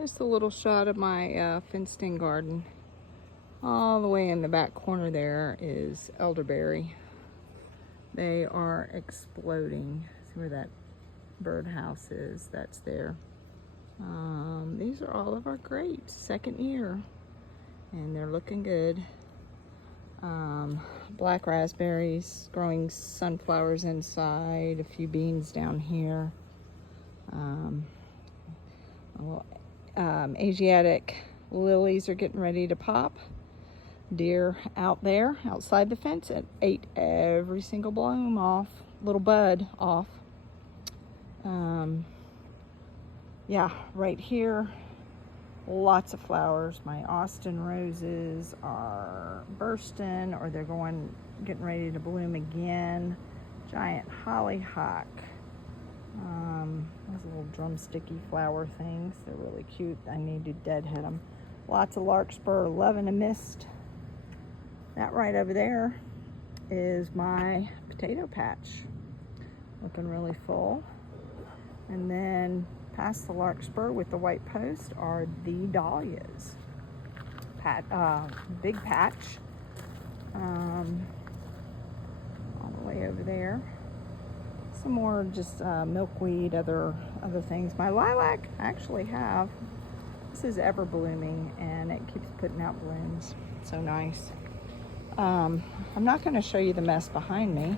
Just a little shot of my fenced-in garden. All the way in the back corner there is elderberry. They are exploding. See where that birdhouse is? That's there. These are all of our grapes, second year, and they're looking good. Black raspberries, growing sunflowers inside, a few beans down here. Asiatic lilies are getting ready to pop. Deer out there outside the fence ate every single bloom off, little bud off. Yeah, right here, lots of flowers. My Austin roses are bursting, or they're getting ready to bloom again. Giant hollyhock. Those little drumsticky flower things, they're really cute. I need to deadhead them. Lots of larkspur, loving a mist. That right over there is my potato patch, looking really full. And then past the larkspur with the white post are the dahlias. Big patch, all the way over there. Some more just milkweed, other things. My lilac I actually have. This is ever blooming and it keeps putting out blooms. So nice. I'm not going to show you the mess behind me,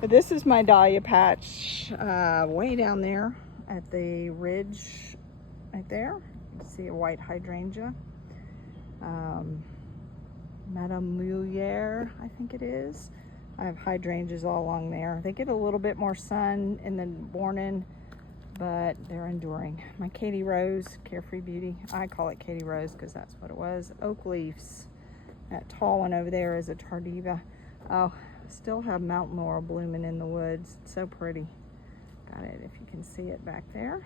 but this is my dahlia patch way down there at the ridge right there. You can see a white hydrangea. Madame Mouliere, I think it is. I have hydrangeas all along there. They get a little bit more sun in the morning, but they're enduring. My Katie Rose, Carefree Beauty. I call it Katie Rose because that's what it was. Oak leaves. That tall one over there is a Tardiva. Oh, still have mountain laurel blooming in the woods. It's so pretty. Got it, if you can see it back there.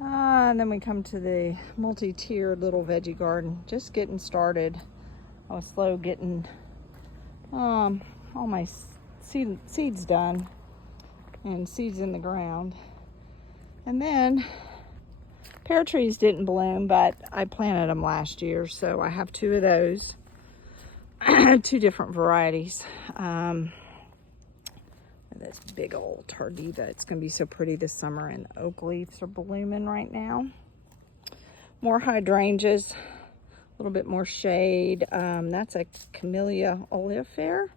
And then we come to the multi-tiered little veggie garden. Just getting started. I was slow getting all my seeds done and seeds in the ground. And then pear trees didn't bloom, but I planted them last year, so I have two of those. Two different varieties. This big old Tardiva. It's going to be so pretty this summer, and oak leaves are blooming right now. More hydrangeas, a little bit more shade. That's a Camellia oleifera.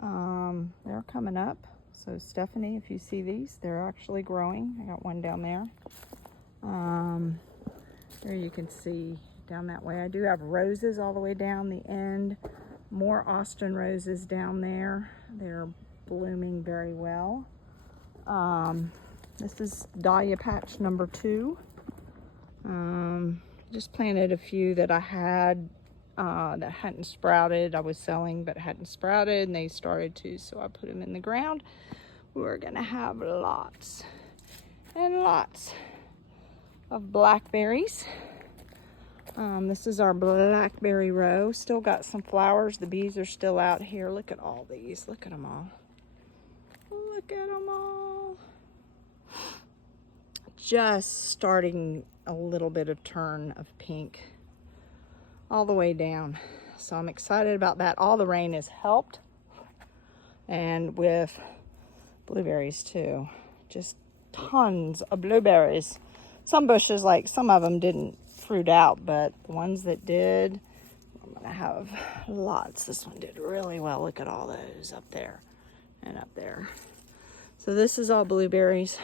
They're coming up. So Stephanie, if you see these, they're actually growing. I got one down there. There you can see down that way. I do have roses all the way down the end. More Austin roses down there. They're blooming very well. This is dahlia patch number 2. Just planted a few that I had that hadn't sprouted. I was selling but hadn't sprouted, and they started to, so I put them in the ground. We're gonna have lots and lots of blackberries. This is our blackberry row. Still got some flowers. The bees are still out here. Look at all these. Look at them all. Look at them all. Just starting a little bit of turn of pink all the way down. So I'm excited about that. All the rain has helped. And with blueberries too. Just tons of blueberries. Some bushes, like some of them didn't fruit out, but the ones that did, I'm gonna have lots. This one did really well. Look at all those up there and up there. So this is all blueberries.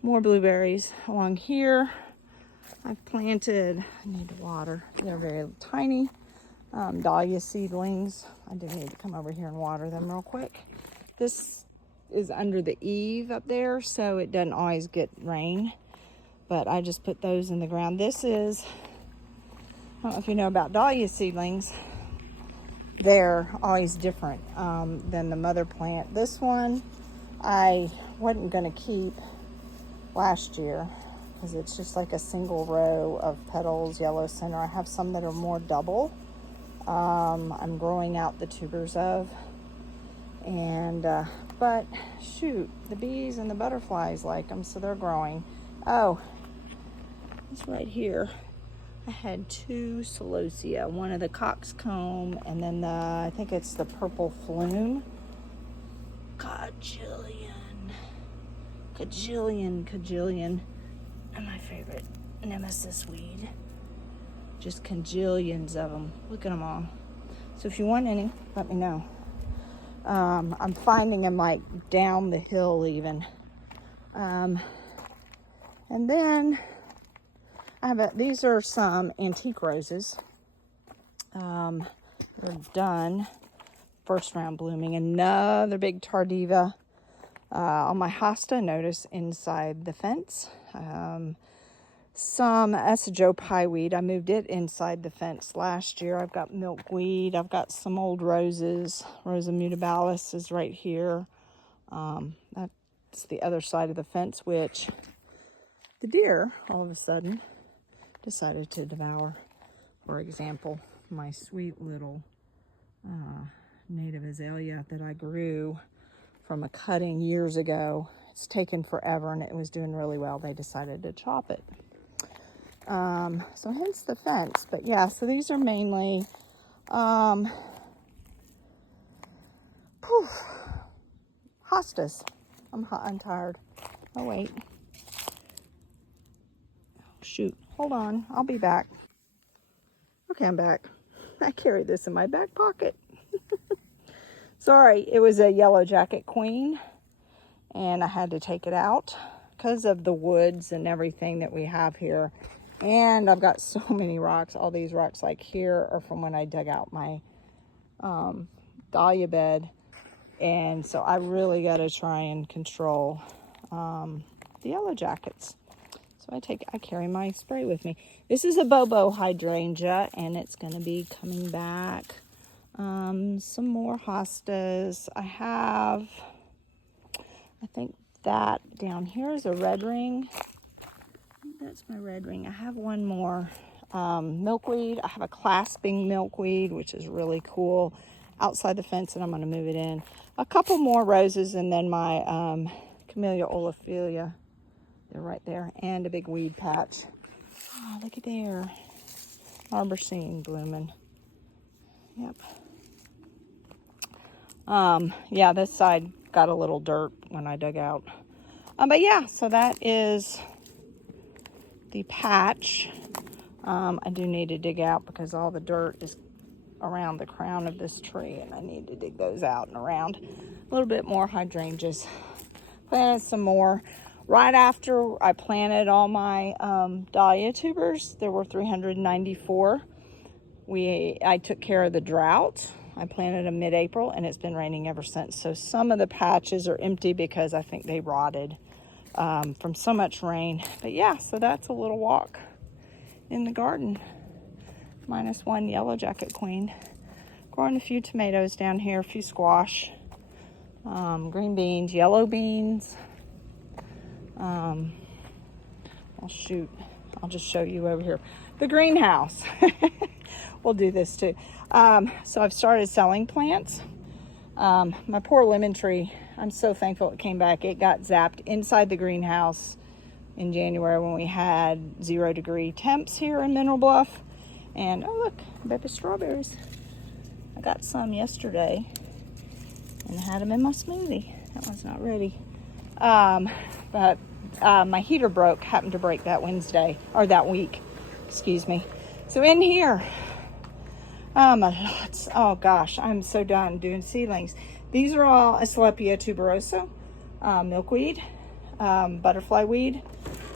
More blueberries along here. I've planted, I need to water. They're very tiny dahlia seedlings. I do need to come over here and water them real quick. This is under the eave up there, so it doesn't always get rain. But I just put those in the ground. This is, I don't know if you know about dahlia seedlings. They're always different than the mother plant. This one I wasn't going to keep last year because it's just like a single row of petals, yellow center. I have some that are more double. I'm growing out the tubers of. And but shoot, the bees and the butterflies like them, so they're growing. Oh, it's right here. I had 2 celosia, one of the coxcomb and then I think it's the purple flume. Cajillion. And my favorite nemesis weed. Just cajillions of them. Look at them all. So if you want any, let me know. I'm finding them like down the hill even. And then I have these are some antique roses. They're done. First round blooming. Another big tardiva. On my hosta, notice inside the fence. That's a Joe Pye weed. I moved it inside the fence last year. I've got milkweed. I've got some old roses. Rosa mutabalis is right here. That's the other side of the fence, which the deer all of a sudden decided to devour. For example, my sweet little native azalea that I grew from a cutting years ago. It's taken forever and it was doing really well. They decided to chop it. So hence the fence. But yeah, so these are mainly hostas. I'm tired. Oh wait. Shoot. Hold on. I'll be back. Okay, I'm back. I carried this in my back pocket. Sorry, it was a yellow jacket queen and I had to take it out because of the woods and everything that we have here. And I've got so many rocks. All these rocks like here are from when I dug out my dahlia bed. And so I really got to try and control the yellow jackets. So I carry my spray with me. This is a Bobo hydrangea and it's going to be coming back. Some more hostas. I think that down here is a red ring. That's my red ring. I have one more milkweed. I have a clasping milkweed, which is really cool, outside the fence, and I'm going to move it in. A couple more roses, and then my Camellia oleifera. They're right there, and a big weed patch. Oh, look at there. Arborescene blooming. Yep. Yeah, this side got a little dirt when I dug out. But yeah, so that is the patch. I do need to dig out because all the dirt is around the crown of this tree and I need to dig those out and around. A little bit more hydrangeas. Planted some more. Right after I planted all my dahlia tubers, there were 394. I took care of the drought. I planted them mid-April and it's been raining ever since. So some of the patches are empty because I think they rotted from so much rain. But yeah, so that's a little walk in the garden. Minus one yellow jacket queen. Growing a few tomatoes down here, a few squash, green beans, yellow beans. I'll just show you over here. The greenhouse. We'll do this too. So I've started selling plants. My poor lemon tree, I'm so thankful it came back. It got zapped inside the greenhouse in January when we had 0-degree temps here in Mineral Bluff. And oh look, baby strawberries. I got some yesterday and had them in my smoothie. That one's not ready. But my heater happened to break that week, excuse me. So in here, oh gosh, I'm so done doing seedlings. These are all Asclepias tuberosa, milkweed, butterfly weed,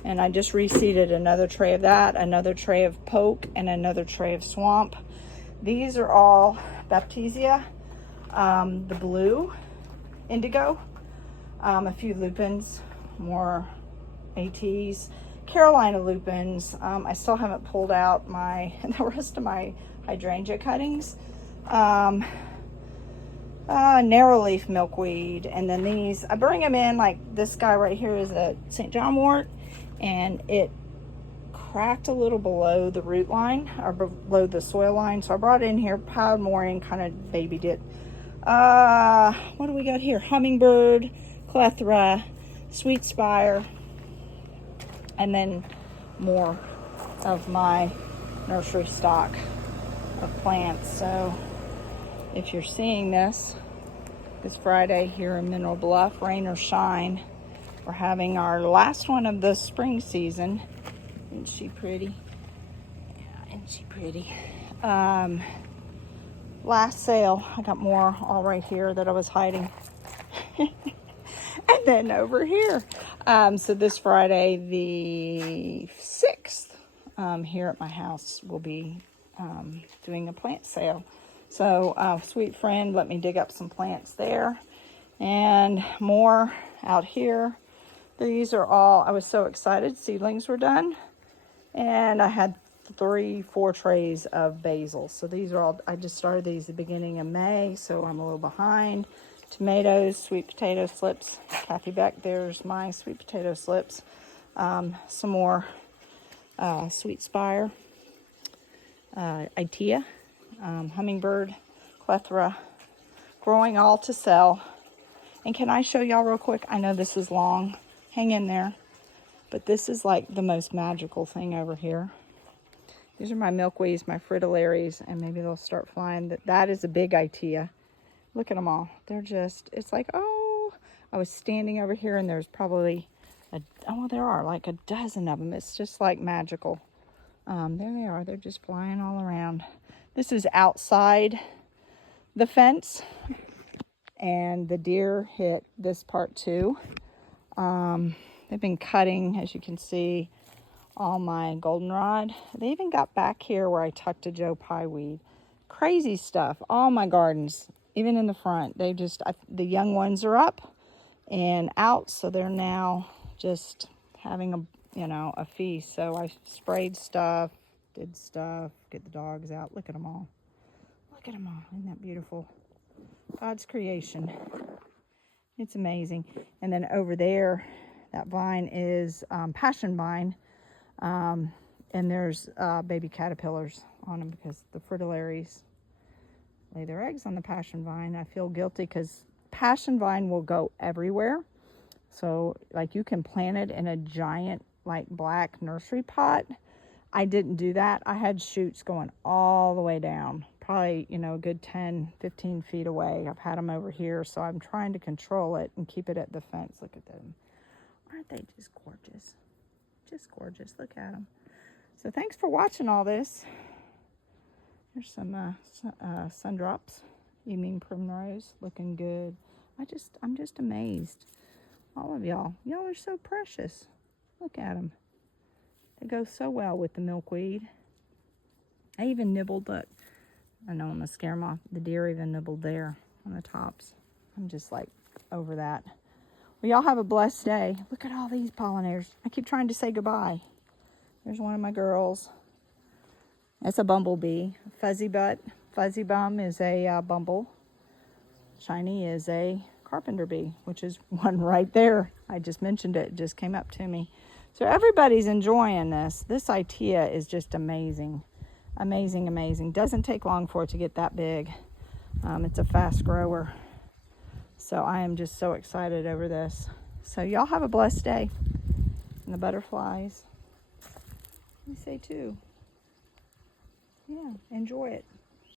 and I just reseeded another tray of that, another tray of poke, and another tray of swamp. These are all Baptisia, the blue, indigo, a few lupins, more ATs, Carolina lupins. I still haven't pulled out the rest of my hydrangea cuttings. Narrow leaf milkweed, and then these, I bring them in, like this guy right here is a St. John wort, and it cracked a little below the root line, or below the soil line, so I brought it in here, piled more in, kind of babied it. What do we got here? Hummingbird, clethra, sweet spire, And then more of my nursery stock of plants. So if you're seeing this Friday here in Mineral Bluff, rain or shine, we're having our last one of the spring season. Isn't she pretty? Yeah, isn't she pretty? Last sale. I got more all right here that I was hiding. And then over here. So this Friday, the 6th, here at my house, we'll be doing a plant sale. So sweet friend let me dig up some plants there, and more out here. These are all, I was so excited, seedlings were done, and I had 3-4 trays of basil. So these are all, I just started these at the beginning of May, so I'm a little behind. Tomatoes, sweet potato slips. Kathy back there's my sweet potato slips. Some more sweet spire, Itea, hummingbird, clethra, growing all to sell. And can I show y'all real quick? I know this is long. Hang in there. But this is like the most magical thing over here. These are my milkweeds, my fritillaries, and maybe they'll start flying. That is a big Itea. Look at them all. They're just, it's like, oh, I was standing over here and there's probably, there are like a dozen of them. It's just like magical. There they are. They're just flying all around. This is outside the fence, and the deer hit this part too. They've been cutting, as you can see, all my goldenrod. They even got back here where I tucked a Joe Pye weed. Crazy stuff. All my gardens, even in the front, they just, the young ones are up and out, so they're now just having a feast. So I sprayed stuff, did stuff, get the dogs out. Look at them all. Look at them all. Isn't that beautiful? God's creation. It's amazing. And then over there, that vine is passion vine. And there's baby caterpillars on them because the fritillaries lay their eggs on the passion vine. I feel guilty because passion vine will go everywhere. So like you can plant it in a giant like black nursery pot. I didn't do that. I had shoots going all the way down, probably, a good 10, 15 feet away. I've had them over here, so I'm trying to control it and keep it at the fence. Look at them. Aren't they just gorgeous? Just gorgeous. Look at them. So thanks for watching all this. Here's some sundrops. Evening primrose, looking good. I'm just amazed. All of y'all. Y'all are so precious. Look at them. They go so well with the milkweed. I even nibbled, look. I know I'm going to scare them off. The deer even nibbled there on the tops. I'm just like over that. Well, y'all have a blessed day. Look at all these pollinators. I keep trying to say goodbye. There's one of my girls. That's a bumblebee. Fuzzy butt. Fuzzy bum is a bumble. Shiny is a carpenter bee, which is one right there. I just mentioned it. It just came up to me. So everybody's enjoying this. This Itea is just amazing. Amazing, amazing. Doesn't take long for it to get that big. It's a fast grower. So I am just so excited over this. So y'all have a blessed day. And the butterflies, we say too. Yeah, enjoy it.